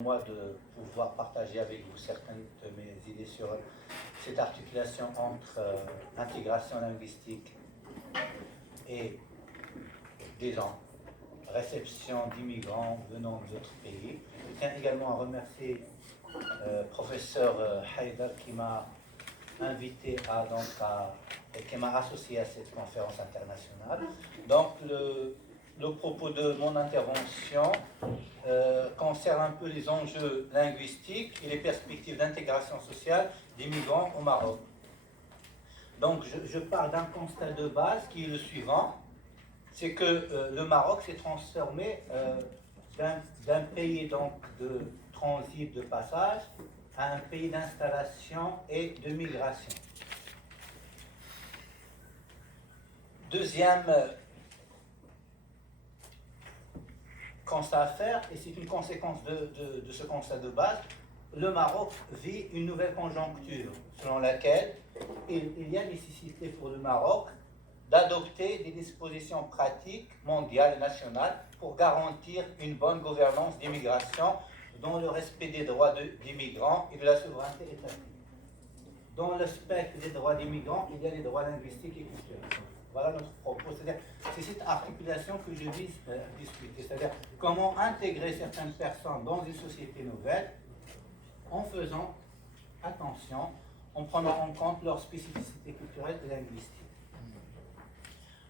Moi de pouvoir partager avec vous certaines de mes idées sur cette articulation entre intégration linguistique et, disons, réception d'immigrants venant d'autres pays. Je tiens également à remercier professeur Haïdar qui m'a invité qui m'a associé à cette conférence internationale. Donc le propos de mon intervention concerne un peu les enjeux linguistiques et les perspectives d'intégration sociale des migrants au Maroc. Donc je pars d'un constat de base qui est le suivant, c'est que le Maroc s'est transformé d'un pays donc de transit, de passage, à un pays d'installation et de migration. Deuxième constat à faire, et c'est une conséquence de ce constat de base, le Maroc vit une nouvelle conjoncture selon laquelle il y a nécessité pour le Maroc d'adopter des dispositions pratiques mondiales et nationales pour garantir une bonne gouvernance d'immigration dans le respect des droits des migrants et de la souveraineté étatique. Dans le spectre des droits des migrants, il y a les droits linguistiques et culturels. Voilà notre propos. C'est cette articulation que je vise à discuter. C'est-à-dire comment intégrer certaines personnes dans une société nouvelle en faisant attention, en prenant en compte leurs spécificités culturelles et linguistiques.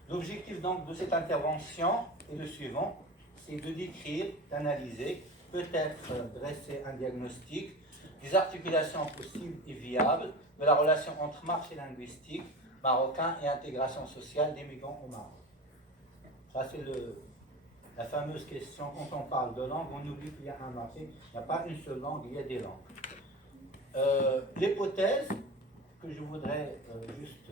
L'objectif donc de cette intervention est le suivant, c'est de décrire, d'analyser, peut-être dresser un diagnostic des articulations possibles et viables de la relation entre marché linguistique marocain et intégration sociale des migrants au Maroc. Ça c'est la fameuse question, quand on parle de langue, on oublie qu'il y a un marché, il n'y a pas une seule langue, il y a des langues. L'hypothèse que je voudrais juste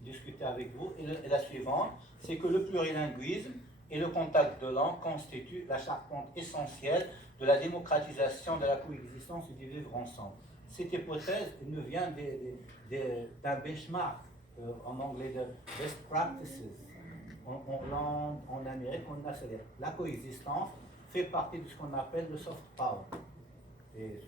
discuter avec vous est la suivante, c'est que le plurilinguisme et le contact de langue constituent la charpente essentielle de la démocratisation de la coexistence et du vivre ensemble. Cette hypothèse nous vient d'un benchmark, en anglais de best practices. En Amérique, la coexistence fait partie de ce qu'on appelle le soft power. Et